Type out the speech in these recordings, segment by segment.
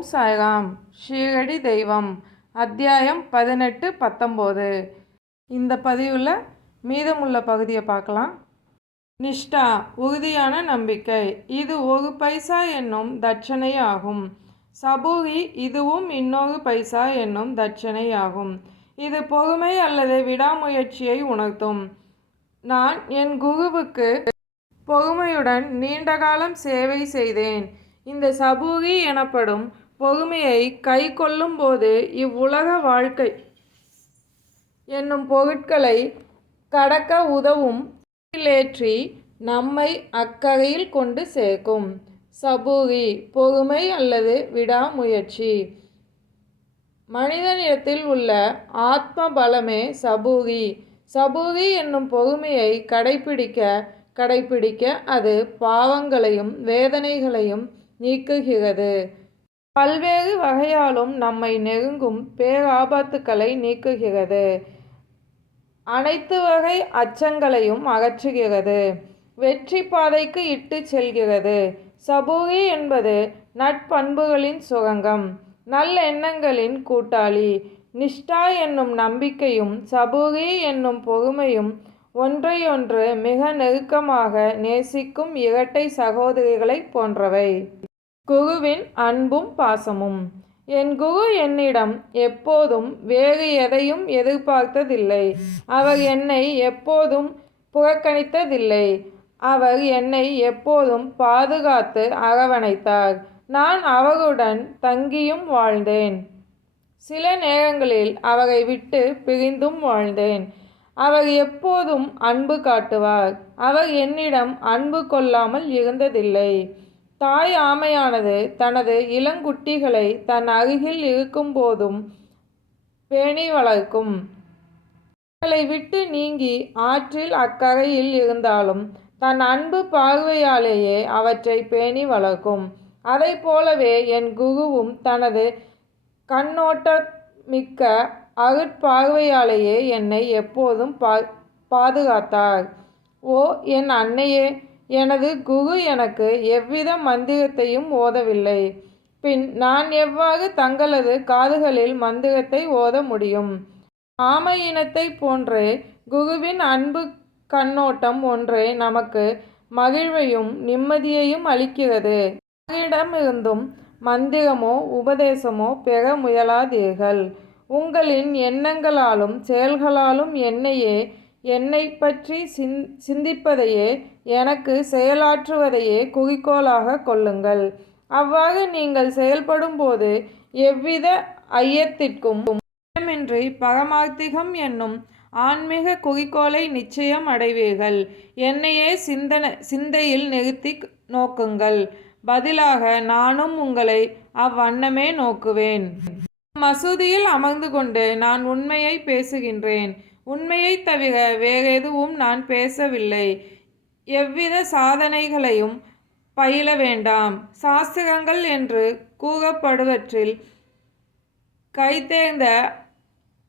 ஓம் சாய்ராம். ஷீரடி தெய்வம். அத்தியாயம் 18-19. இந்த பதிவில் மீதமுள்ள பகுதியை பார்க்கலாம். நிஷ்டா, உறுதியான நம்பிக்கை. இது ஒரு பைசா என்னும் தட்சணை ஆகும். சபூரி, இதுவும் இன்னொரு பைசா என்னும் தட்சணை ஆகும். இது பொறுமை அல்லது விடாமுயற்சியை உணர்த்தும். நான் என் குருவுக்கு பொறுமையுடன் நீண்ட காலம் சேவை செய்தேன். இந்த சபூரி எனப்படும் பொறுமையை கை கொள்ளும் போது இவ்வுலக வாழ்க்கை என்னும் பொருட்களை கடக்க உதவும் ஏற்றி நம்மை அக்கறையில் கொண்டு சேர்க்கும். சபூரி, பொறுமை அல்லது விடாமுயற்சி. மனிதனிடத்தில் உள்ள ஆத்ம பலமே சபூரி. சபூரி என்னும் பொறுமையை கடைப்பிடிக்க அது பாவங்களையும் வேதனைகளையும் நீக்குகிறது. பல்வேறு வகையாலும் நம்மை நெருங்கும் பேராபத்துக்களை நீக்குகிறது. அனைத்து வகை அச்சங்களையும் அகற்றுகிறது. வெற்றி பாதைக்கு இட்டு செல்கிறது. சபூரி என்பது நட்பண்புகளின் சுரங்கம், நல்லெண்ணங்களின் கூட்டாளி. நிஷ்டா என்னும் நம்பிக்கையும் சபூரி என்னும் பொறுமையும் ஒன்றையொன்று மிக நெருக்கமாக நேசிக்கும் இரட்டை சகோதரிகளைப் போன்றவை. குருவின் அன்பும் பாசமும். என் குரு என்னிடம் எப்போதும் வேறு எதையும் எதிர்பார்த்ததில்லை. அவர் என்னை எப்போதும் புறக்கணித்ததில்லை. அவர் என்னை எப்போதும் பாதுகாத்து அரவணைத்தார். நான் அவருடன் தங்கியும் வாழ்ந்தேன். சில நேரங்களில் அவரை விட்டு பிரிந்தும் வாழ்ந்தேன். அவர் எப்போதும் அன்பு காட்டுவார். அவர் என்னிடம் அன்பு கொள்ளாமல் இருந்ததில்லை. தாய் ஆமையானது தனது இளங்குட்டிகளை தன் அருகில் இருக்கும் போதும் பேணி வளர்க்கும். அவர்களை விட்டு நீங்கி ஆற்றில் அக்கறையில் இருந்தாலும் தன் அன்பு பார்வையாலேயே அவற்றை பேணி வளர்க்கும். அதை போலவே என் குருவும் தனது கண்ணோட்டமிக்க அருட்பார்வையாலேயே என்னை எப்போதும் பாதுகாத்தார். ஓ என் அன்னையே, எனது குரு எனக்கு எவ்வித மந்திரத்தையும் ஓதவில்லை. பின் நான் எவ்வாறு தங்களது காதுகளில் மந்திரத்தை ஓத முடியும்? ஆமை இனத்தை போன்றே குருவின் அன்பு கண்ணோட்டம் ஒன்றே நமக்கு மகிழ்வையும் நிம்மதியையும் அளிக்கிறது. யாரிடமிருந்தும் மந்திரமோ உபதேசமோ பெற முயலாதீர்கள். உங்களின் எண்ணங்களாலும் செயல்களாலும் என்னை பற்றி சிந்திப்பதையே, எனக்கு செயலாற்றுவதையே குறிக்கோளாக கொள்ளுங்கள். அவ்வாறு நீங்கள் செயல்படும் போது எவ்வித ஐயத்திற்கும் இடமின்றி பரமார்த்திகம் என்னும் ஆன்மீக குறிக்கோளை நிச்சயம் அடைவீர்கள். என்னையே சிந்தையில் நிறுத்தி நோக்குங்கள். பதிலாக நானும் உங்களை அவ்வண்ணமே நோக்குவேன். மசூதியில் அமர்ந்து கொண்டு நான் உண்மையை பேசுகின்றேன். உண்மையை தவிர வேறெதுவும் நான் பேசவில்லை. எவ்வித சாதனைகளையும் பயில வேண்டாம். சாஸ்திரங்கள் என்று கூறப்படுவற்றில் கைதேர்ந்த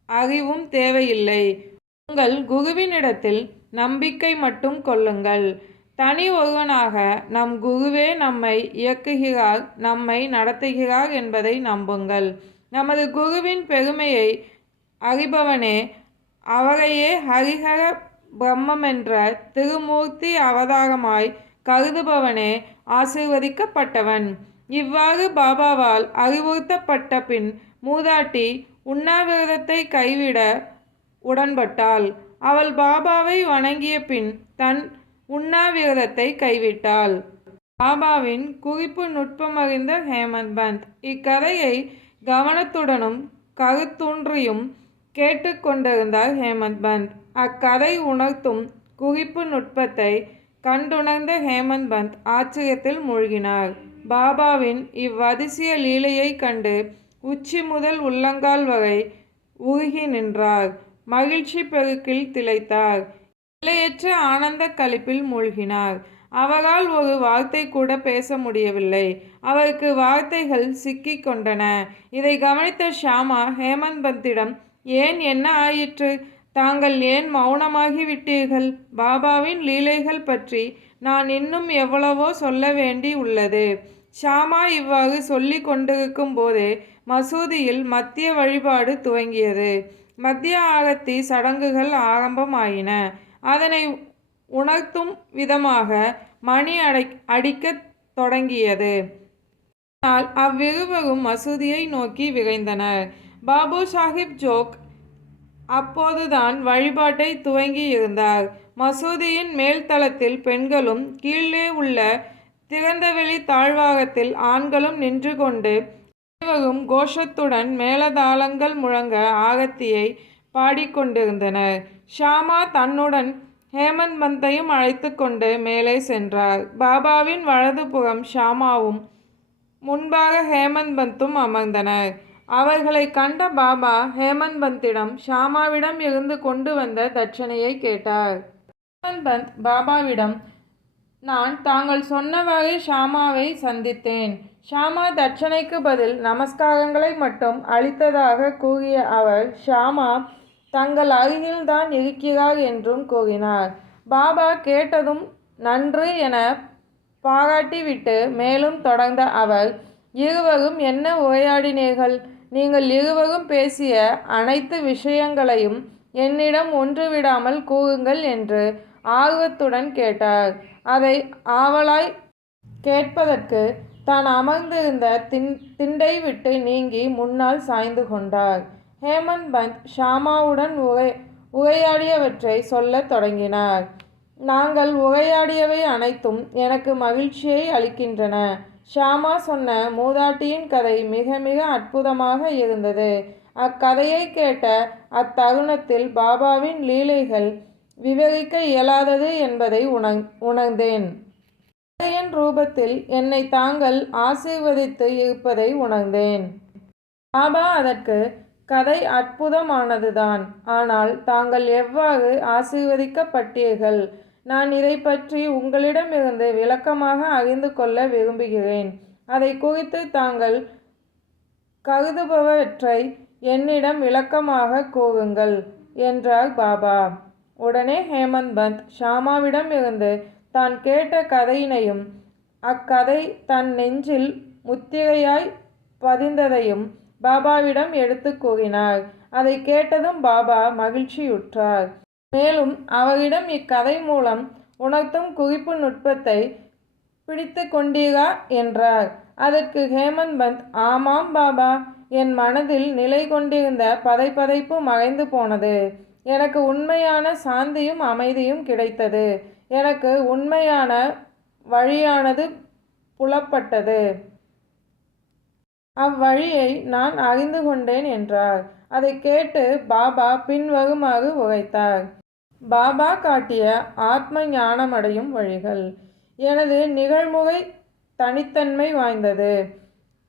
அறிவும் தேவையில்லை. உங்கள் குருவினிடத்தில் நம்பிக்கை மட்டும் கொள்ளுங்கள். தனி ஒருவனாக நம் குருவே நம்மை இயக்குகிறார், நம்மை நடத்துகிறார் என்பதை நம்புங்கள். நமது குருவின் பெருமையை அறிபவனே, அவரையே ஹரிஹர பிரம்மென்ற திருமூர்த்தி அவதாரமாய் கருதுபவனே ஆசீர்வதிக்கப்பட்டவன். இவ்வாறு பாபாவால் அறிவுறுத்தப்பட்ட பின் மூதாட்டி உண்ணாவிரதத்தை கைவிட உடன்பட்டாள். அவள் பாபாவை வணங்கிய பின் தன் உண்ணாவிரதத்தை கைவிட்டாள். பாபாவின் குறிப்பு நுட்பமறிந்த ஹேமந்த் பந்த் இக்கதையை கவனத்துடனும் கருத்தூன்றியும் கேட்டுக்கொண்டிருந்தார். ஹேமந்த் பந்த் அக்கதை உணர்த்தும் குறிப்பு நுட்பத்தை கண்டுணர்ந்த ஹேமந்த் பந்த் ஆச்சரியத்தில் மூழ்கினார். பாபாவின் இவ்வதிசய லீலையை கண்டு உச்சி முதல் உள்ளங்கால் வரை உருகி நின்றார். மகிழ்ச்சி பெருக்கில் திளைத்தார். எல்லையற்ற ஆனந்த களிப்பில் மூழ்கினார். அவரால் ஒரு வார்த்தை கூட பேச முடியவில்லை. அவருக்கு வார்த்தைகள் சிக்கிக் கொண்டன. இதை கவனித்த ஷியாமா ஹேமந்த் பந்திடம், ஏன், என்ன ஆயிற்று? தாங்கள் ஏன் மௌனமாகி விட்டீர்கள்? பாபாவின் லீலைகள் பற்றி நான் இன்னும் எவ்வளவோ சொல்ல வேண்டி உள்ளது. ஷாமா இவ்வாறு சொல்லி கொண்டிருக்கும் போதே மசூதியில் மத்திய வழிபாடு துவங்கியது. மத்திய ஆரத்தி சடங்குகள் ஆரம்பமாயின. அதனை உணர்த்தும் விதமாக மணி அடிக்கத் தொடங்கியது. ஆனால் அவ்விருவரும் மசூதியை நோக்கி விரைந்தனர். பாபு சாஹிப் ஜோக் அப்போதுதான் வழிபாட்டை துவங்கியிருந்தார். மசூதியின் மேல்தளத்தில் பெண்களும் கீழே உள்ள திறந்தவெளி தாழ்வாரத்தில் ஆண்களும் நின்று கொண்டு அனைவரும் கோஷத்துடன் மேளதாளங்கள் முழங்க ஆரத்தியை பாடிக்கொண்டிருந்தனர். ஷாமா தன்னுடன் ஹேமந்த் பந்தையும் அழைத்து கொண்டு மேலே சென்றார். பாபாவின் வலதுபுறம் ஷாமாவும் முன்பாக ஹேமந்த் பந்தும் அமர்ந்தனர். அவர்களை கண்ட பாபா ஹேமந்த் பந்திடம் ஷாமாவிடம் இருந்து கொண்டு வந்த தட்சணையை கேட்டார். ஹேமந்த் பந்த் பாபாவிடம், நான் தாங்கள் சொன்னவாறே ஷாமாவை சந்தித்தேன். ஷாமா தட்சணைக்கு பதில் நமஸ்காரங்களை மட்டும் அளித்ததாக கூறிய அவர், ஷாமா தங்கள் அருகில்தான் இருக்கிறார் என்றும் கூறினார். பாபா கேட்டதும் நன்று என பாராட்டிவிட்டு மேலும் தொடர்ந்த அவர், இருவரும் என்ன உரையாடினீர்கள்? நீங்கள் இருவரும் பேசிய அனைத்து விஷயங்களையும் என்னிடம் ஒன்று விடாமல் கூறுங்கள் என்று ஆர்வத்துடன் கேட்டார். அதை ஆவலாய் கேட்பதற்கு தான் அமர்ந்திருந்த திண்டை விட்டு நீங்கி முன்னால் சாய்ந்து கொண்டார். ஹேமந்த் பந்த் ஷாமாவுடன் உரையாடியவற்றை சொல்லத் தொடங்கினார். நாங்கள் உரையாடியவை அனைத்தும் எனக்கு மகிழ்ச்சியை அளிக்கின்றன. ஷாமா சொன்ன மூதாட்டியின் கதை மிக மிக அற்புதமாக இருந்தது. அக்கதையை கேட்ட அத்தருணத்தில் பாபாவின் லீலைகள் விவரிக்க இயலாதது என்பதை உணர்ந்தேன். கதையின் ரூபத்தில் என்னை தாங்கள் ஆசீர்வதித்து இருப்பதை உணர்ந்தேன். பாபா, அதற்கு கதை அற்புதமானதுதான். ஆனால் தாங்கள் எவ்வாறு ஆசீர்வதிக்கப்பட்டீர்கள்? நான் இதை பற்றி உங்களிடமிருந்து விளக்கமாக அறிந்து கொள்ள விரும்புகிறேன். அதை குறித்து தாங்கள் கருதுபவற்றை என்னிடம் விளக்கமாக கூறுங்கள் என்றார் பாபா. உடனே ஹேமந்த் பந்த் ஷாமாவிடம் இருந்து தான் கேட்ட கதையினையும் அக்கதை தன் நெஞ்சில் முத்திரையாய் பதிந்ததையும் பாபாவிடம் எடுத்து கூறினார். அதை கேட்டதும் பாபா மகிழ்ச்சியுற்றார். மேலும் அவரிடம் இக்கதை மூலம் உணர்த்தும் குறிப்பு நுட்பத்தை பிடித்து கொண்டீரா என்றார். அதற்கு ஹேமந்த் பந்த், ஆமாம் பாபா, என் மனதில் நிலை கொண்டிருந்த பதைபதைப்பு மறைந்து போனது. எனக்கு உண்மையான சாந்தியும் அமைதியும் கிடைத்தது. எனக்கு உண்மையான வழியானது புலப்பட்டது. அவ்வழியை நான் அறிந்து கொண்டேன் என்றார். அதை கேட்டு பாபா பின்வருமாறு உரைத்தார். பாபா காட்டிய ஆத்ம ஞானமடையும் வழிகள். எனது நிகழ்முறை தனித்தன்மை வாய்ந்தது.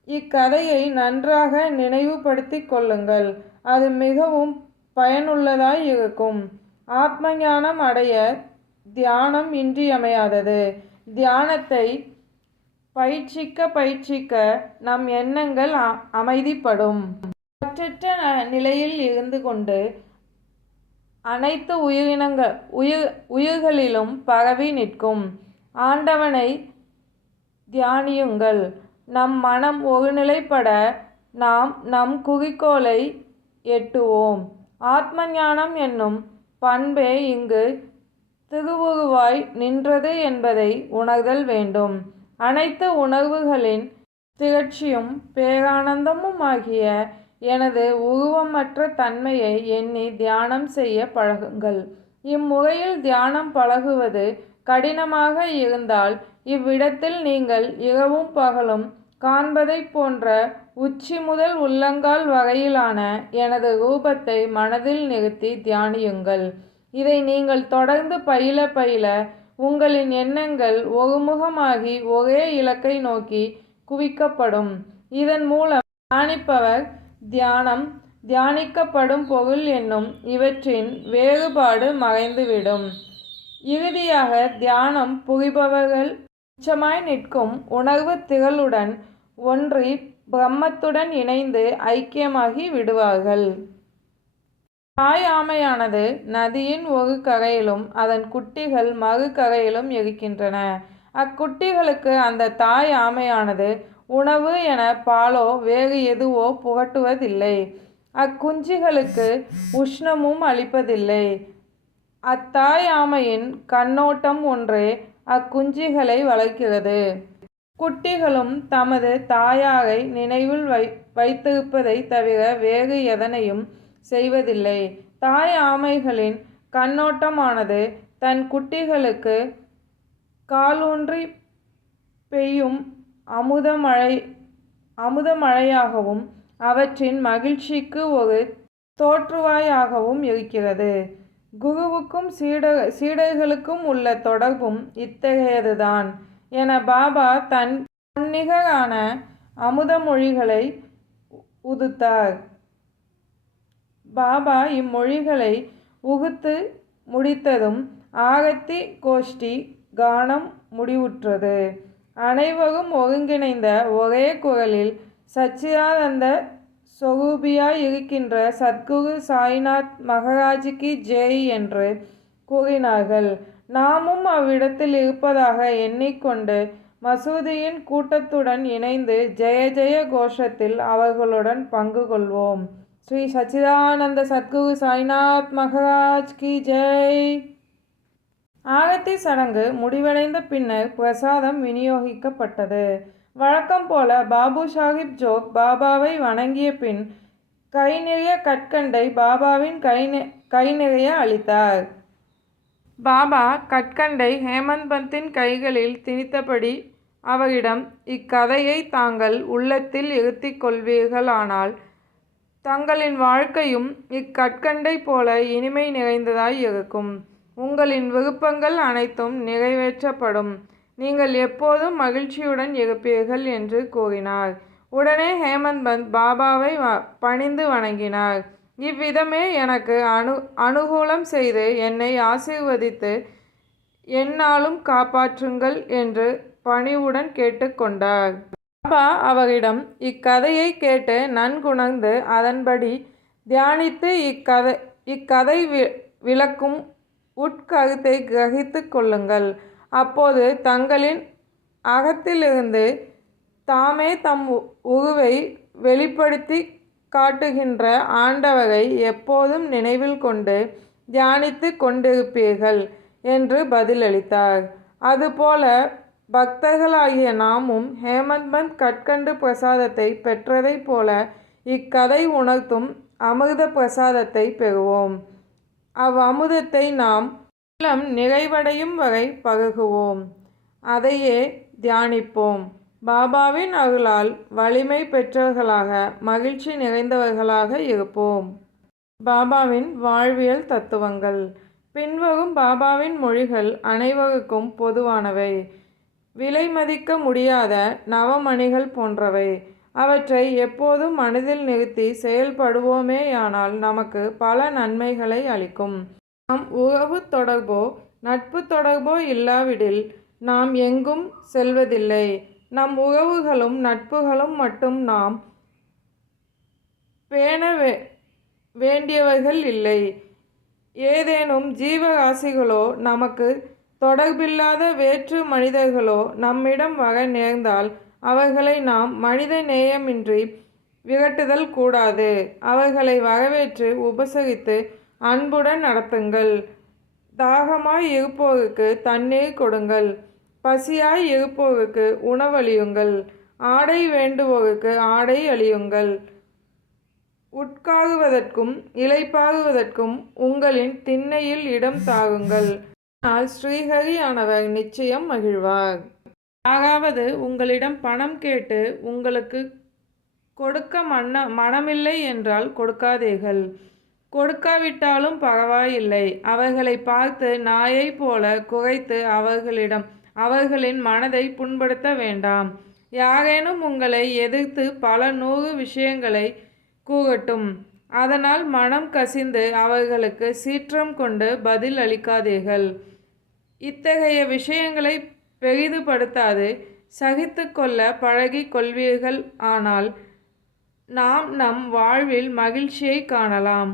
இக்கதையை நன்றாக நினைவுபடுத்தி கொள்ளுங்கள். அது மிகவும் பயனுள்ளதாய் இருக்கும். ஆத்ம ஞானம் அடைய தியானம் இன்றியமையாதது. தியானத்தை பயிற்சிக்க நம் எண்ணங்கள் அமைதிப்படும். பற்றற்ற நிலையில் இருந்து கொண்டு அனைத்து உயிர்களிலும் பரவி நிற்கும் ஆண்டவனை தியானியுங்கள். நம் மனம் ஒருநிலைப்பட நாம் நம் குறிக்கோளை எட்டுவோம். ஆத்ம ஞானம் என்னும் பண்பே இங்கு திருவுருவாய் நின்றது என்பதை உணர்தல் வேண்டும். அனைத்து உணர்வுகளின் திரட்சியும் பேரானந்தமுமாகிய எனது உருவமற்ற தன்மையை எண்ணி தியானம் செய்ய பழகுங்கள். இம்முறையில் தியானம் பழகுவது கடினமாக இருந்தால் இவ்விடத்தில் நீங்கள் இரவும் பகலும் காண்பதைப் போன்ற உச்சி முதல் உள்ளங்கால் வரையிலான எனது ரூபத்தை மனதில் நிறுத்தி தியானியுங்கள். இதை நீங்கள் தொடர்ந்து பயில உங்களின் எண்ணங்கள் ஒருமுகமாகி ஒரே இலக்கை நோக்கி குவிக்கப்படும். இதன் மூலம் தியானிப்பவர், தியானம், தியானிக்கப்படும் பொருள் என்னும் இவற்றின் வேறுபாடு மறைந்துவிடும். இறுதியாக தியானம் புரிபவர்கள் உச்சமாய் நிற்கும் உணர்வு திரளுடன் ஒன்றி பிரம்மத்துடன் இணைந்து ஐக்கியமாகி விடுவார்கள். தாய் ஆமையானது நதியின் ஒரு கரையிலும் அதன் குட்டிகள் மறு கரையிலும் இருக்கின்றன. அக்குட்டிகளுக்கு அந்த தாய் ஆமையானது உணவு என பாலோ வேறு எதுவோ புகட்டுவதில்லை. அக்குஞ்சுகளுக்கு உஷ்ணமும் அளிப்பதில்லை. அத்தாய் ஆமையின் கண்ணோட்டம் ஒன்றே அக்குஞ்சுகளை வளர்க்கிறது. குட்டிகளும் தமது தாயாரை நினைவில் வைத்திருப்பதை தவிர வேறு எதனையும் செய்வதில்லை. தாய் ஆமைகளின் கண்ணோட்டமானது தன் குட்டிகளுக்கு காலூன்றி பெய்யும் அமுதமழையாகவும் அவற்றின் மகிழ்ச்சிக்கு ஒரு தோற்றுவாயாகவும் இருக்கிறது. குருவுக்கும் சீடர்களுக்கும் உள்ள தொடர்பும் இத்தகையதுதான் என பாபா தன் தன்னிகரான அமுதமொழிகளை உதித்தார். பாபா இம்மொழிகளை உகுத்து முடித்ததும் ஆரத்தி கோஷ்டி கானம் முடிவுற்றது. அனைவரும் ஒருங்கிணைந்த ஒரே குரலில் சச்சிதானந்த சொரூபியாய் இருக்கின்ற சத்குரு சாய்நாத் மகாராஜுக்கு ஜெய் என்று கூறினார்கள். நாமும் அவ்விடத்தில் இருப்பதாக எண்ணிக்கொண்டு மசூதியின் கூட்டத்துடன் இணைந்து ஜெய ஜெய கோஷத்தில் அவர்களுடன் பங்கு கொள்வோம். ஸ்ரீ சச்சிதானந்த சத்குரு சாய்நாத் மகாராஜ் கி ஜெய். ஆரத்தி சடங்கு முடிவடைந்த பின்னர் பிரசாதம் விநியோகிக்கப்பட்டது. வழக்கம் போல பாபு சாஹிப் ஜோக் பாபாவை வணங்கிய பின் கை நிறைய கற்கண்டை பாபாவின் கை நிறைய அளித்தார். பாபா கற்கண்டை ஹேமந்த் பந்தின் கைகளில் திணித்தபடி அவரிடம், இக்கதையை தாங்கள் உள்ளத்தில் இருத்திக் கொள்வீர்களானால் தங்களின் வாழ்க்கையும் இக்கற்கண்டை போல இனிமை நிறைந்ததாய் இருக்கும். உங்களின் விருப்பங்கள் அனைத்தும் நிறைவேற்றப்படும். நீங்கள் எப்போதும் மகிழ்ச்சியுடன் இருப்பீர்கள் என்று கூறினார். உடனே ஹேமந்த் பந்த் பாபாவை பணிந்து வணங்கினார். இவ்விதமே எனக்கு அனுகூலம் செய்து என்னை ஆசீர்வதித்து எந்நாளும் காப்பாற்றுங்கள் என்று பணிவுடன் கேட்டுக்கொண்டார். பாபா அவரிடம் இக்கதையை கேட்டு நன்குணர்ந்து அதன்படி தியானித்து இக்கதை விளக்கும் உட்கருத்தை கிரகித்து கொள்ளுங்கள். அப்போது தங்களின் அகத்திலிருந்து தாமே தம் உருவை வெளிப்படுத்தி காட்டுகின்ற ஆண்டவரை எப்போதும் நினைவில் கொண்டு தியானித்து கொண்டிருப்பீர்கள் என்று பதிலளித்தார். அதுபோல பக்தர்களாகிய நாமும் ஹேமந்த் பந்த் கற்கண்டு பிரசாதத்தை பெற்றதைப் போல இக்கதை உணர்த்தும் அமிர்த பிரசாதத்தை பெறுவோம். அவ்வமுதத்தை நாம் உள்ளம் நிறைவடையும் வரை பருகுவோம். அதையே தியானிப்போம். பாபாவின் அருளால் வலிமை பெற்றவர்களாக மகிழ்ச்சி நிறைந்தவர்களாக இருப்போம். பாபாவின் வாழ்வியல் தத்துவங்கள். பின்வரும் பாபாவின் மொழிகள் அனைவருக்கும் பொதுவானவை. விலை மதிக்க முடியாத நவமணிகள் போன்றவை. அவற்றை எப்போதும் மனதில் நிறுத்தி செயல்படுவோமேயானால் நமக்கு பல நன்மைகளை அளிக்கும். நாம் உறவு தொடர்போ நட்பு தொடர்போ இல்லாவிடில் நாம் எங்கும் செல்வதில்லை. நம் உறவுகளும் நட்புகளும் மட்டும் நாம் பேண வேண்டியவர்கள் இல்லை. ஏதேனும் ஜீவராசிகளோ நமக்கு தொடர்பில்லாத வேற்று மனிதர்களோ நம்மிடம் வர நேர்ந்தால் அவர்களை நாம் மனித நேயமின்றி விரட்டுதல் கூடாது. அவர்களை வரவேற்று உபசரித்து அன்புடன் நடத்துங்கள். தாகமாய் இருப்போருக்கு தண்ணீர் கொடுங்கள். பசியாய் இருப்போருக்கு உணவளியுங்கள். ஆடை வேண்டுவோருக்கு ஆடை அளியுங்கள். உட்காருவதற்கும் இளைப்பாறுவதற்கும் உங்களின் திண்ணையில் இடம் தாருங்கள். ஆனால் ஸ்ரீஹரி ஆனவர் நிச்சயம் மகிழ்வார். யாராவது உங்களிடம் பணம் கேட்டு உங்களுக்கு கொடுக்க மனமில்லை என்றால் கொடுக்காதீர்கள். கொடுக்காவிட்டாலும் பரவாயில்லை. அவர்களை பார்த்து நாயை போல குறைத்து அவர்களின் மனதை புண்படுத்த வேண்டாம். யாரேனும் உங்களை எதிர்த்து பல 100 விஷயங்களை கூறட்டும். அதனால் மனம் கசிந்து அவர்களுக்கு சீற்றம் கொண்டு பதில் அளிக்காதீர்கள். இத்தகைய விஷயங்களை பெரிதுபடுத்தாது சகித்து கொள்ள பழகி கொள்வீர்கள். ஆனால் நாம் நம் வாழ்வில் மகிழ்ச்சியை காணலாம்.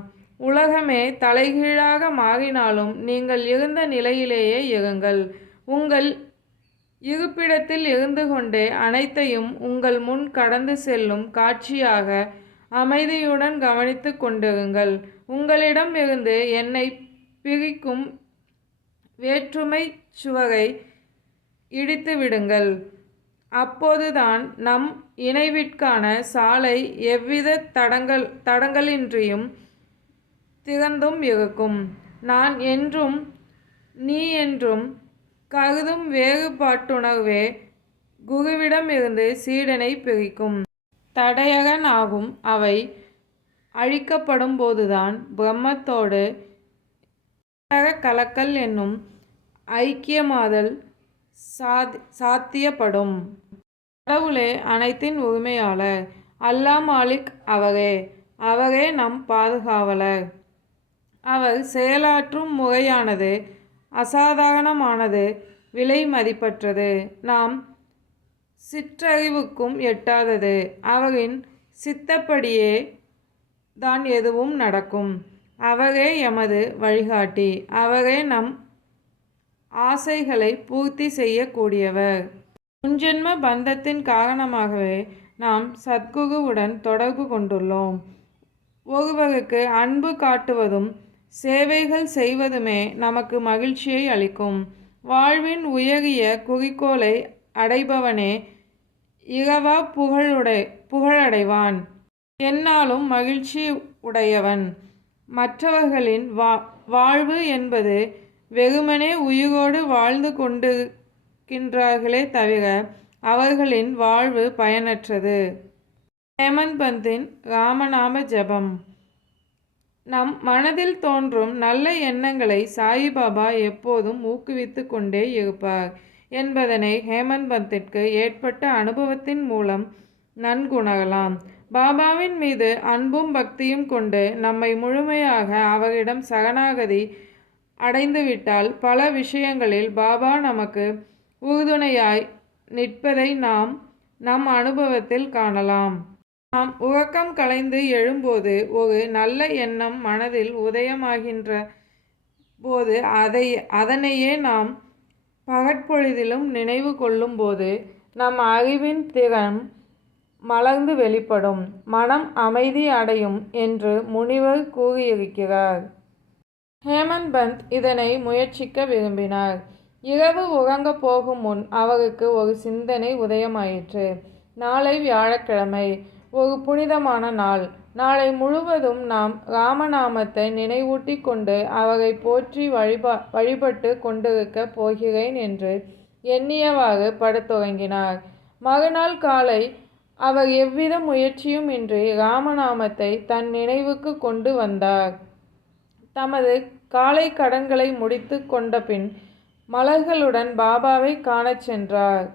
உலகமே தலைகீழாக மாறினாலும் நீங்கள் இருந்த நிலையிலேயே இருங்கள். உங்கள் இருப்பிடத்தில் இருந்து கொண்டே அனைத்தையும் உங்கள் முன் கடந்து செல்லும் காட்சியாக அமைதியுடன் கவனித்து கொண்டிருங்கள். உங்களிடம் இருந்து என்னை பிரிக்கும் வேற்றுமை சுவரை இடித்து விடுங்கள். அப்போதுதான் நம் இணைவிற்கான சாலை எவ்வித தடங்கலின்றியும் திறந்தும் இருக்கும். நான் என்றும் நீ என்றும் கருதும் வேறுபாட்டுணர்வே குருவிடமிருந்து சீடனை பிரிக்கும் தடையகனாகும். அவை அழிக்கப்படும் போதுதான் பிரம்மத்தோடு கலக்கல் என்னும் ஐக்கியமாதல் சாத்தியப்படும். கடவுளே அனைத்தின் உரிமையாளர். அல்லாஹ் மாலிக் அவரே நம் பாதுகாவலர். அவர் செயலாற்றும் முறையானது அசாதாரணமானது, விலை மதிப்பற்றது, நாம் சிற்றறிவுக்கும் எட்டாதது. அவரின் சித்தப்படியே தான் எதுவும் நடக்கும். அவரே எமது வழிகாட்டி. அவரே நம் ஆசைகளை பூர்த்தி செய்யக்கூடியவர். முன்ஜென்ம பந்தத்தின் காரணமாகவே நாம் சத்குருவுடன் தொடர்பு கொண்டுள்ளோம். ஒருவருக்கு அன்பு காட்டுவதும் சேவைகள் செய்வதுமே நமக்கு மகிழ்ச்சியை அளிக்கும். வாழ்வின் உயரிய குறிக்கோளை அடைபவனே இரவா புகழடைவான். எந்நாளும் மகிழ்ச்சி உடையவன். மற்றவர்களின் வாழ்வு என்பது வெறுமனே உயிரோடு வாழ்ந்து கொண்டிருக்கின்றார்களே தவிர அவர்களின் வாழ்வு பயனற்றது. ஹேமந்த் பந்தின் ராமநாம ஜபம். நம் மனதில் தோன்றும் நல்ல எண்ணங்களை சாயிபாபா எப்போதும் ஊக்குவித்து கொண்டே இருப்பார் என்பதனை ஹேமந்த் பந்திற்கு ஏற்பட்ட அனுபவத்தின் மூலம் நன்குணரலாம். பாபாவின் மீது அன்பும் பக்தியும் கொண்டு நம்மை முழுமையாக அவரிடம் சரணாகதி அடைந்துவிட்டால் பல விஷயங்களில் பாபா நமக்கு உறுதுணையாய் நிற்பதை நம் அனுபவத்தில் காணலாம். நாம் உறக்கம் கலைந்து எழும்போது ஒரு நல்ல எண்ணம் மனதில் உதயமாகின்ற போது அதனையே நாம் பகற்பொழுதிலும் நினைவு கொள்ளும் போது நம் அறிவின் திறம் மலர்ந்து வெளிப்படும், மனம் அமைதி அடையும் என்று முனிவர் கூறியிருக்கிறார். ஹேமந்த் பந்த் இதனை முயற்சிக்க விரும்பினார். இரவு உறங்கப் போகும் முன் அவருக்கு ஒரு சிந்தனை உதயமாயிற்று. நாளை வியாழக்கிழமை, ஒரு புனிதமான நாள். நாளை முழுவதும் நாம் ராமநாமத்தை நினைவூட்டி கொண்டு அவரை போற்றி வழிபட்டு கொண்டிருக்கப் போகிறேன் என்று எண்ணியவாறு படுத்துறங்கினார். மறுநாள் காலை அவர் எவ்வித முயற்சியும் இன்றி ராமநாமத்தை தன் நினைவுக்கு கொண்டு வந்தார். தமது காலை கடன்களை முடித்து கொண்ட பின் மலர்களுடன் பாபாவை காணச் சென்றார்.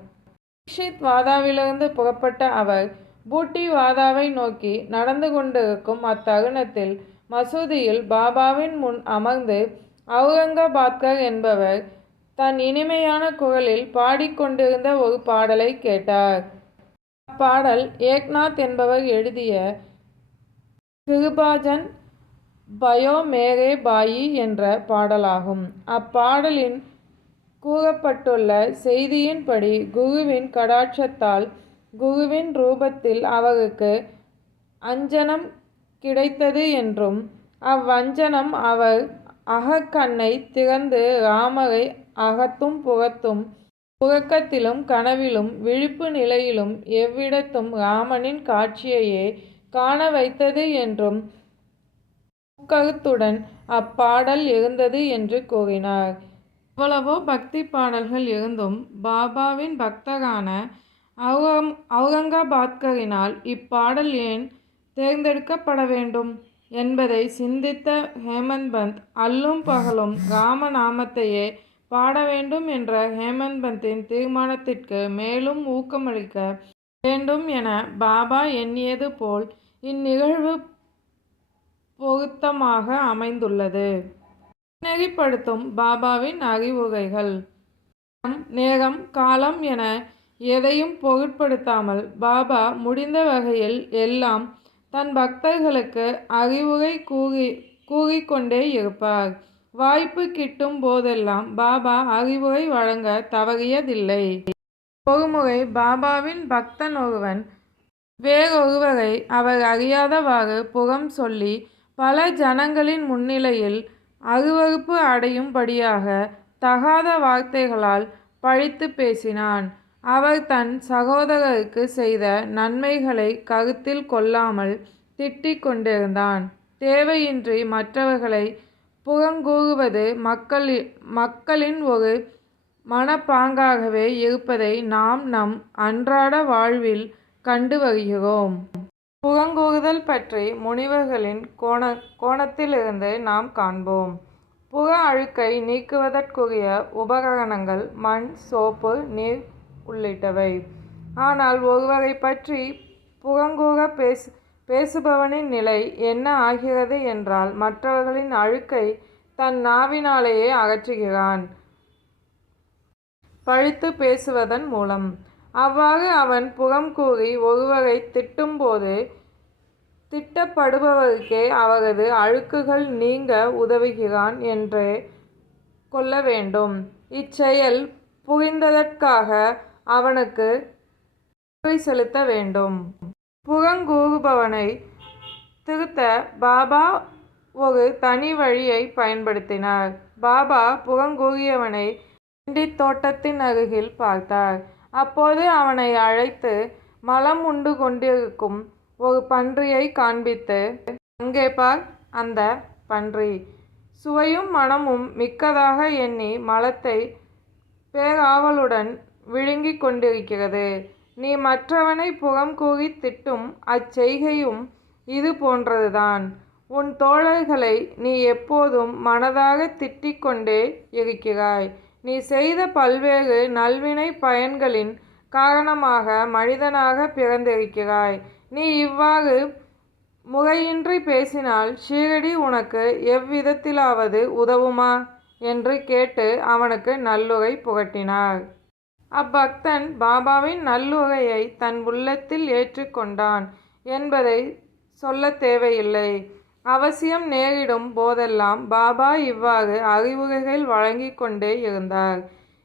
தீக்ஷித் வாதாவிலிருந்து புறப்பட்ட அவர் பூட்டி வாதாவை நோக்கி நடந்து கொண்டிருக்கும் அத்தருணத்தில் மசூதியில் பாபாவின் முன் அமர்ந்து அவுரங்காபாத்கர் என்பவர் தன் இனிமையான குரலில் பாடிக்கொண்டிருந்த ஒரு பாடலை கேட்டார். அப்பாடல் ஏக்நாத் என்பவர் எழுதிய கிருபாஜன் பயோ மேரே பாயி என்ற பாடலாகும். அப்பாடலின் கூறப்பட்டுள்ள செய்தியின்படி குருவின் கடாட்சத்தால் குருவின் ரூபத்தில் அவருக்கு அஞ்சனம் கிடைத்தது என்றும் அவ்வஞ்சனம் அவர் அகக்கண்ணை திறந்து ராமரை அகத்தும் புறத்தும் உறக்கத்திலும் கனவிலும் விழிப்பு நிலையிலும் எவ்விடத்தும் ராமனின் காட்சியையே காண வைத்தது என்றும் கருத்துடன் அப்பாடல் இருந்தது என்று கூறினார். எவ்வளவோ பக்தி பாடல்கள் இருந்தும் பாபாவின் பக்தரான அவுரங்காபாத்கரினால் இப்பாடல் ஏன் தேர்ந்தெடுக்கப்பட வேண்டும் என்பதை சிந்தித்த ஹேமந்த் பந்த் அல்லும் பகலும் ராமநாமத்தையே பாட வேண்டும் என்ற ஹேமந்த் பந்தின் தீர்மானத்திற்கு மேலும் ஊக்கமளிக்க வேண்டும் என பாபா எண்ணியது போல் இந்நிகழ்வு பொருத்தமாக அமைந்துள்ளது. நெறிப்படுத்தும் பாபாவின் அறிவுரைகள். நேரம், காலம் என எதையும் பொருட்படுத்தாமல் பாபா முடிந்த வகையில் எல்லாம் தன் பக்தர்களுக்கு அறிவுரை கூறிக்கொண்டே இருப்பார். வாய்ப்பு கிட்டும் போதெல்லாம் பாபா அறிவுரை வழங்க தவறியதில்லை. ஒருமுறை பாபாவின் பக்தன் ஒருவன் வேறொருவரை அவர் அறியாதவாறு புறம் சொல்லி பல ஜனங்களின் முன்னிலையில் அருவருப்பு அடையும்படியாக தகாத வார்த்தைகளால் பழித்து பேசினான். அவர் தன் சகோதரருக்கு செய்த நன்மைகளை கருத்தில் கொள்ளாமல் திட்டிக் கொண்டிருந்தான். தேவையின்றி மற்றவர்களை புறங்கூறுவது மக்களின் ஒரு மனப்பாங்காகவே இருப்பதை நாம் நம் அன்றாட வாழ்வில் கண்டு வருகிறோம். புறங்கூறுதல் பற்றி முனிவர்களின் கோணத்திலிருந்து நாம் காண்போம். புற அழுக்கை நீக்குவதற்குரிய உபகரணங்கள் மண், சோப்பு, நீர் உள்ளிட்டவை. ஆனால் ஒருவரை பற்றி புறங்கூற பேசுபவனின் நிலை என்ன ஆகிறது என்றால், மற்றவர்களின் அழுக்கை தன் நாவினாலேயே அகற்றுகிறான், பழித்து பேசுவதன் மூலம். அவ்வாறு அவன் புறம் கூறி ஒருவரை திட்டும்போது திட்டப்படுபவருக்கே அவரது அழுக்குகள் நீங்க உதவுகிறான் என்றே கொள்ள வேண்டும். இச்செயல் புரிந்ததற்காக அவனுக்கு நன்றி செலுத்த வேண்டும். புறங்கூறுபவனை திருத்த பாபா ஒரு தனி வழியை பயன்படுத்தினார். பாபா புறங்கூறியவனை வெண்டித் தோட்டத்தின் அருகில் பார்த்தார். அப்போது அவனை அழைத்து மலம் உண்டு கொண்டிருக்கும் ஒரு பன்றியை காண்பித்து, அங்கே பார், அந்த பன்றி சுவையும் மணமும் மிக்கதாக எண்ணி மலத்தை பேராவலுடன் விழுங்கிக் கொண்டிருக்கிறது. நீ மற்றவனை புறம் கூறி திட்டும் அச்செய்கையும் இது போன்றதுதான். உன் தோழர்களை நீ எப்போதும் மனதாக திட்டிக் கொண்டே இருக்கிறாய். நீ செய்த பல்வேறு நல்வினை பயன்களின் காரணமாக மனிதனாக பிறந்திருக்கிறாய். நீ இவ்வாறு முறையின்றி பேசினால் ஷீரடி உனக்கு எவ்விதத்திலாவது உதவுமா என்று கேட்டு அவனுக்கு நல்லுரை புகட்டினார். அப்பக்தன் பாபாவின் நல்லுரையை தன் உள்ளத்தில் ஏற்றுக்கொண்டான் என்பதை சொல்ல தேவையில்லை. அவசியம் நேரிடும் போதெல்லாம் பாபா இவ்வாறு அறிவுரைகள் வழங்கி கொண்டே இருந்தார்.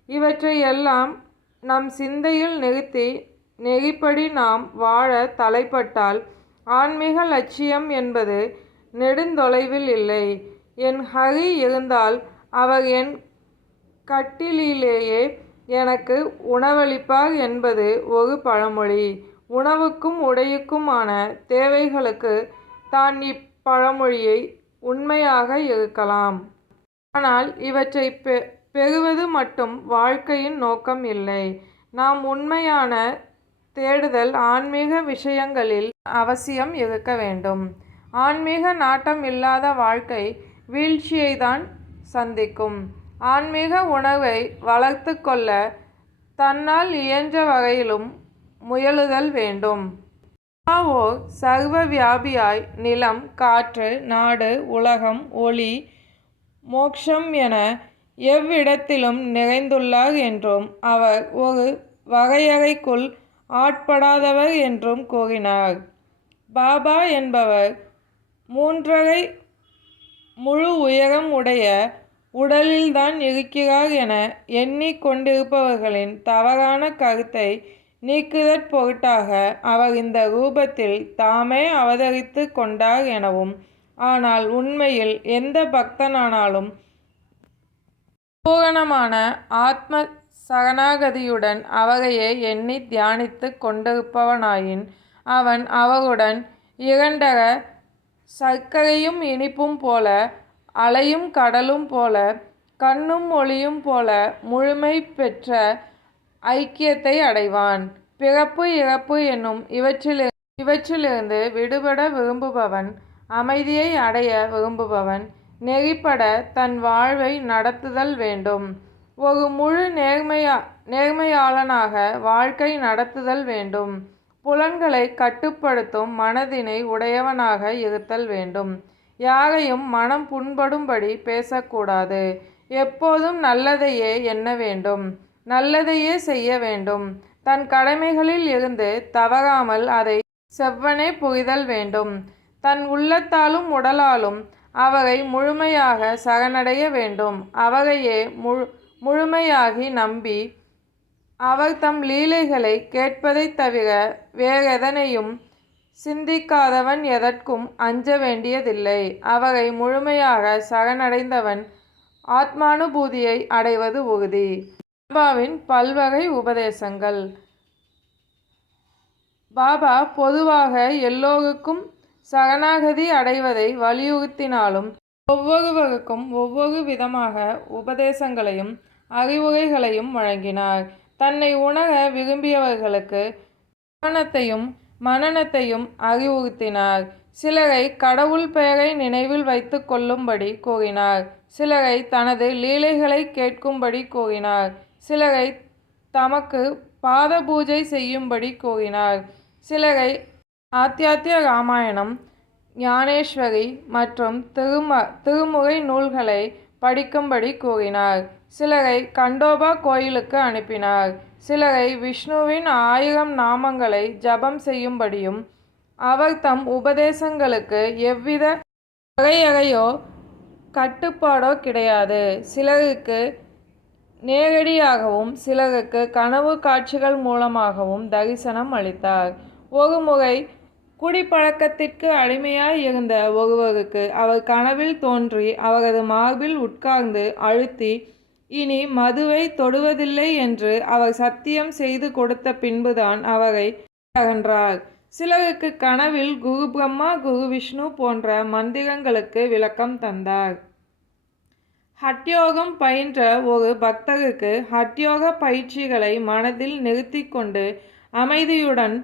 இவற்றை எல்லாம் நம் சிந்தையில் நிறுத்தி நெறிப்படி நாம் வாழ தலைப்பட்டால் ஆன்மீக லட்சியம் என்பது நெடுந்தொலைவில் இல்லை. என் ஹரி இருந்தால் அவர் என் கட்டிலிலேயே எனக்கு உணவளிப்பார் என்பது ஒரு பழமொழி. உணவுக்கும் உடையுக்குமான தேவைகளுக்கு தான் இப்பழமொழியை உண்மையாக இருக்கலாம். ஆனால் இவற்றை பெறுவது மட்டும் வாழ்க்கையின் நோக்கம் இல்லை. நாம் உண்மையான தேடுதல் ஆன்மீக விஷயங்களில் அவசியம் இருக்க வேண்டும். ஆன்மீக நாட்டம் இல்லாத வாழ்க்கை வீழ்ச்சியைத்தான் சந்திக்கும். ஆன்மீக உணர்வை வளர்த்து கொள்ள தன்னால் இயன்ற வகையிலும் முயலுதல் வேண்டும். ஓர் சர்வ வியாபியாய் நிலம், காற்று, நாடு, உலகம், ஒளி, மோட்சம் என எவ்விடத்திலும் நிறைந்துள்ளார் என்றும் அவர் ஒரு வரையறைக்குள் ஆட்படாதவர் என்றும் கூறினார். பாபா என்பவர் 3½ முழு உயரம் உடைய உடலில்தான் இருக்கிறார் என எண்ணிக் கொண்டிருப்பவர்களின் தவறான கருத்தை நீக்குதற் பொருட்டாக அவர் இந்த ரூபத்தில் தாமே அவதரித்து கொண்டார் எனவும், ஆனால் உண்மையில் எந்த பக்தனானாலும் பூரணமான ஆத்ம சரணாகதியுடன் அவரையே எண்ணி தியானித்து கொண்டிருப்பவனாயின் அவன் அவருடன் இரண்டற சர்க்கரையும் இனிப்பும் போல, அலையும் கடலும் போல, கண்ணும் ஒளியும் போல முழுமை பெற்ற ஐக்கியத்தை அடைவான். பிறப்பு இறப்பு என்னும் இவற்றிலிருந்து விடுபட விரும்புபவன், அமைதியை அடைய விரும்புபவன் நெறிப்பட தன் வாழ்வை நடத்துதல் வேண்டும். ஒரு முழு நேர்மையாளனாக வாழ்க்கை நடத்துதல் வேண்டும். புலன்களை கட்டுப்படுத்தும் மனதினை உடையவனாக இருத்தல் வேண்டும். யாரையும் மனம் புண்படும்படி பேசக்கூடாது. எப்போதும் நல்லதையே எண்ண வேண்டும், நல்லதையே செய்ய வேண்டும். தன் கடமைகளில் இருந்து தவறாமல் அதை செவ்வனே புரிதல் வேண்டும். தன் உள்ளத்தாலும் உடலாலும் அவரை முழுமையாக சரணடைய வேண்டும். அவரையே முழுமையாகி நம்பி அவர் தம் லீலைகளை கேட்பதைத் தவிர வேறெதனையும் சிந்திக்காதவன் எதற்கும் அஞ்ச வேண்டியதில்லை. அவரை முழுமையாக சரணடைந்தவன் ஆத்மானுபூதியை அடைவது உறுதி. பாபாவின் பல்வகை உபதேசங்கள். பாபா பொதுவாக எல்லோருக்கும் சரணாகதி அடைவதை வலியுறுத்தினாலும் ஒவ்வொருவருக்கும் ஒவ்வொரு விதமாக உபதேசங்களையும் அறிவுரைகளையும் வழங்கினார். தன்னை உணர விரும்பியவர்களுக்கு ஞானத்தையும் மனனத்தையும் அறிவுறுத்தினார். சிலரை கடவுள் பெயரை நினைவில் வைத்து கொள்ளும்படி கூறினார். சிலரை தனது லீலைகளை கேட்கும்படி கூறினார். சிலரை தமக்கு பாத பூஜை செய்யும்படி கூறினார். சிலரை ஆத்தியாத்ய ராமாயணம், ஞானேஸ்வரி மற்றும் திருமுறை நூல்களை படிக்கும்படி கூறினார். சிலரை கண்டோபா கோயிலுக்கு அனுப்பினார். சிலரை விஷ்ணுவின் 1000 நாமங்களை ஜபம் செய்யும்படியும். அவர் தம் உபதேசங்களுக்கு எவ்வித வரையறையோ கட்டுப்பாடோ கிடையாது. சிலருக்கு நேரடியாகவும் சிலருக்கு கனவு காட்சிகள் மூலமாகவும் தரிசனம் அளித்தார். ஒருமுறை குடிப்பழக்கத்திற்கு அடிமையாய் இருந்த ஒருவருக்கு அவர் கனவில் தோன்றி அவரது மார்பில் உட்கார்ந்து அழுத்தி இனி மதுவை தொடுவதில்லை என்று அவர் சத்தியம் செய்து கொடுத்த பின்புதான் அவரை அகன்றார். சிலருக்கு கனவில் குரு பிரம்மா குரு விஷ்ணு போன்ற மந்திரங்களுக்கு விளக்கம் தந்தார். ஹட்யோகம் பயின்ற ஒரு பக்தருக்கு ஹட்யோக பயிற்சிகளை மனதில் நிறுத்தி கொண்டு அமைதியுடன்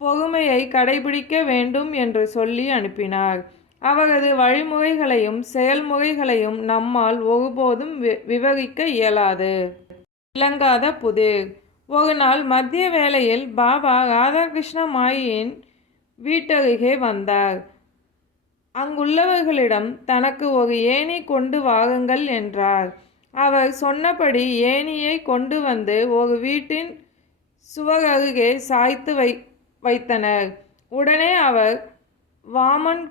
பொறுமையை கடைபிடிக்க வேண்டும் என்று சொல்லி அனுப்பினார். அவரது வழிமுறைகளையும் செயல்முறைகளையும் நம்மால் ஒருபோதும் விவரிக்க இயலாது. விளங்காத புதிர். ஒரு நாள் மதிய வேளையில் பாபா ராதாகிருஷ்ண மாயியின் வீட்டருகே வந்தார். அங்குள்ளவர்களிடம் தனக்கு ஒரு ஏணி கொண்டு வாருங்கள் என்றார். அவர் சொன்னபடி ஏணியை கொண்டு வந்து ஒரு வீட்டின் சுவர் அருகே சாய்த்து வைத்தனர். உடனே அவர் வாமன்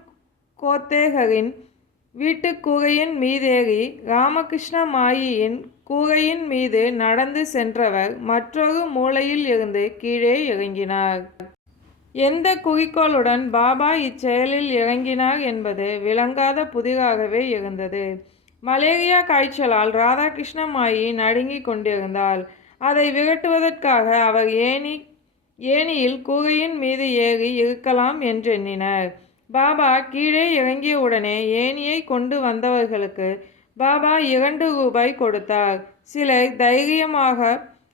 கோத்தேகரின் வீட்டு கூரையின் மீதேறி ராமகிருஷ்ண மாயியின் கூரையின் மீது நடந்து சென்றவர் மற்றொரு மூலையில் இருந்து கீழே இறங்கினார். எந்த குறிக்கோளுடன் பாபா இச்செயலில் இறங்கினார் என்பது விளங்காத புதிராகவே இருந்தது. மலேரியா காய்ச்சலால் ராதாகிருஷ்ண மாயி நடுங்கிக் கொண்டிருந்தாள். அதை விரட்டுவதற்காக அவர் ஏணியில் கூரையின் மீது ஏறி இருக்கலாம் என்றெண்ணினர். பாபா கீழே இறங்கியவுடனே ஏணியை கொண்டு வந்தவர்களுக்கு பாபா 2 ரூபாய் கொடுத்தார். சிலர் தைரியமாக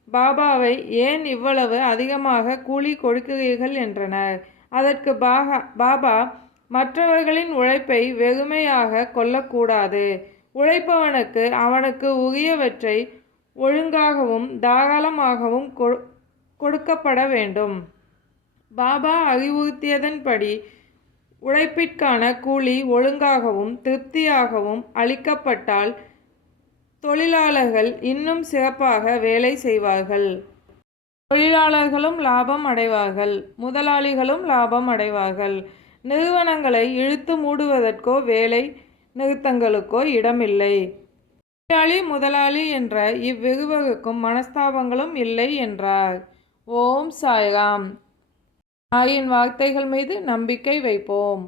பாபாவை ஏன் இவ்வளவு அதிகமாக கூலி கொடுக்கிறீர்கள் என்றனர். அதற்கு பாபா மற்றவர்களின் உழைப்பை வெறுமையாக கொள்ளக்கூடாது. உழைப்பவனுக்கு அவனுக்கு உரியவற்றை ஒழுங்காகவும் தாராளமாகவும் கொடுக்கப்பட வேண்டும். பாபா அறிவுறுத்தியதன்படி உழைப்பிற்கான கூலி ஒழுங்காகவும் திருப்தியாகவும் அளிக்கப்பட்டால் தொழிலாளர்கள் இன்னும் சிறப்பாக வேலை செய்வார்கள். தொழிலாளர்களும் லாபம் அடைவார்கள், முதலாளிகளும் லாபம் அடைவார்கள். நிறுவனங்களை இழுத்து மூடுவதற்கோ வேலை நிறுத்தங்களுக்கோ இடமில்லை. தொழிலாளி முதலாளி என்ற இவ்விருவருக்கும் மனஸ்தாபங்களும் இல்லை என்றார். ஓம் சாய்ராம். தாயின் வார்த்தைகள் மீது நம்பிக்கை வைப்போம்.